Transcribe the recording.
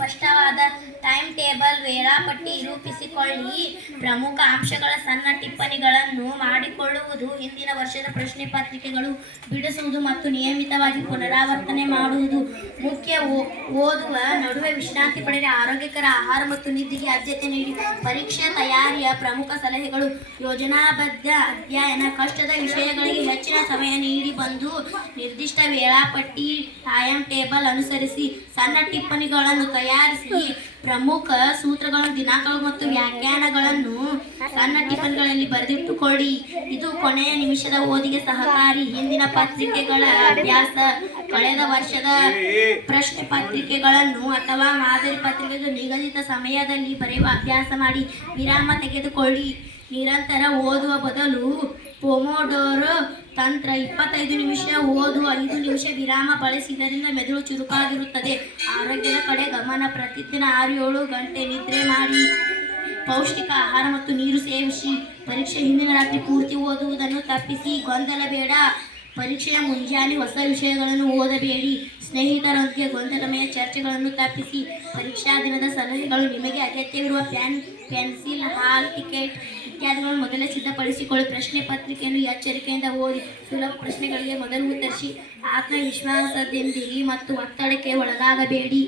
ಸ್ಪಷ್ಟವಾದ time table ವೇಳಾಪಟ್ಟಿ ರೂಪಿಸಿಕೊಳ್ಳಿ. ಪ್ರಮುಖ ಅಂಶಗಳ ಸಣ್ಣ ಟಿಪ್ಪಣಿಗಳನ್ನು ಮಾಡಿಕೊಳ್ಳುವುದು, ಹಿಂದಿನ ವರ್ಷದ ಪ್ರಶ್ನೆ ಪತ್ರಿಕೆಗಳು ಬಿಡಿಸುವುದು ಮತ್ತು ನಿಯಮಿತವಾಗಿ ಪುನರಾವರ್ತನೆ ಮಾಡುವುದು. ಮುಖ್ಯ ಓದುವ ನಡುವೆ ವಿಶ್ರಾಂತಿ ಪಡೆದ ಆರೋಗ್ಯಕರ ಆಹಾರ ಮತ್ತು ನಿದ್ದೆಗೆ ಆದ್ಯತೆ ನೀಡಿ. ಪರೀಕ್ಷೆ ತಯಾರಿಯ ಪ್ರಮುಖ ಸಲಹೆಗಳು: ಯೋಜನಾಬದ್ಧ ಅಧ್ಯಯನ, ಕಷ್ಟದ ವಿಷಯಗಳಿಗೆ ಹೆಚ್ಚಿನ ಸಮಯ ನೀಡಿ ಬಂದು ನಿರ್ದಿಷ್ಟ ವೇಳಾಪಟ್ಟಿ ಟೈಮ್ ಟೇಬಲ್ ಅನುಸರಿಸಿ. ಸಣ್ಣ ಟಿಪ್ಪಣಿಗಳನ್ನು ತಯಾರಿಸಿ. ಪ್ರಮುಖ ಸೂತ್ರಗಳನ್ನು, ದಿನಾಂಕಗಳು ಮತ್ತು ವ್ಯಾಖ್ಯಾನಗಳನ್ನು ಸಣ್ಣ ಟಿಪ್ಪಣಿಗಳಲ್ಲಿ ಬರೆದಿಟ್ಟುಕೊಳ್ಳಿ. ಇದು ಕೊನೆಯ ನಿಮಿಷದ ಓದಿಗೆ ಸಹಕಾರಿ. ಹಿಂದಿನ ಪತ್ರಿಕೆಗಳ ಅಭ್ಯಾಸ: ಕಳೆದ ವರ್ಷದ ಪ್ರಶ್ನೆ ಪತ್ರಿಕೆಗಳನ್ನು ಅಥವಾ ಮಾದರಿ ಪತ್ರಿಕೆಗಳು ನಿಗದಿತ ಸಮಯದಲ್ಲಿ ಬರೆಯುವ ಅಭ್ಯಾಸ ಮಾಡಿ. ವಿರಾಮ ತೆಗೆದುಕೊಳ್ಳಿ. ನಿರಂತರ ಓದುವ ಬದಲು ಪೊಮೊಡೊರೊ ತಂತ್ರ: 25 ನಿಮಿಷ ಓದು, 5 ನಿಮಿಷ ವಿರಾಮ ಬಳಸಿ. ಇದರಿಂದ ಮೆದುಳು ಚುರುಕಾಗಿರುತ್ತದೆ. ಆರೋಗ್ಯದ ಕಡೆ ಗಮನ: ಪ್ರತಿದಿನ 6-7 ಗಂಟೆ ನಿದ್ರೆ ಮಾಡಿ. ಪೌಷ್ಟಿಕ ಆಹಾರ ಮತ್ತು ನೀರು ಸೇವಿಸಿ. ಪರೀಕ್ಷೆ ಹಿಂದಿನ ರಾತ್ರಿ ಪೂರ್ತಿ ಓದುವುದನ್ನು ತಪ್ಪಿಸಿ. ಗೊಂದಲ ಬೇಡ: ಪರೀಕ್ಷೆಯ ಮುಂಜಾನೆ ಹೊಸ ವಿಷಯಗಳನ್ನು ಓದಬೇಡಿ. ಸ್ನೇಹಿತರೊಂದಿಗೆ ಗೊಂದಲಮಯ ಚರ್ಚೆಗಳನ್ನು ತಪ್ಪಿಸಿ. ಪರೀಕ್ಷಾ ದಿನದ ಸಲಹೆಗಳು: ನಿಮಗೆ ಅಗತ್ಯವಿರುವ ಪೆನ್, ಪೆನ್ಸಿಲ್, ಹಾಲ್ ಟಿಕೆಟ್ ಇತ್ಯಾದಿಗಳನ್ನು ಮೊದಲೇ ಸಿದ್ಧಪಡಿಸಿಕೊಳ್ಳಿ. ಪ್ರಶ್ನೆ ಪತ್ರಿಕೆಯನ್ನು ಎಚ್ಚರಿಕೆಯಿಂದ ಓದಿ. ಸುಲಭ ಪ್ರಶ್ನೆಗಳಿಗೆ ಮೊದಲು ಉತ್ತರಿಸಿ. ಆತ್ಮವಿಶ್ವಾಸದಿಂದಿರಿ ಮತ್ತು ಒತ್ತಡಕ್ಕೆ ಒಳಗಾಗಬೇಡಿ.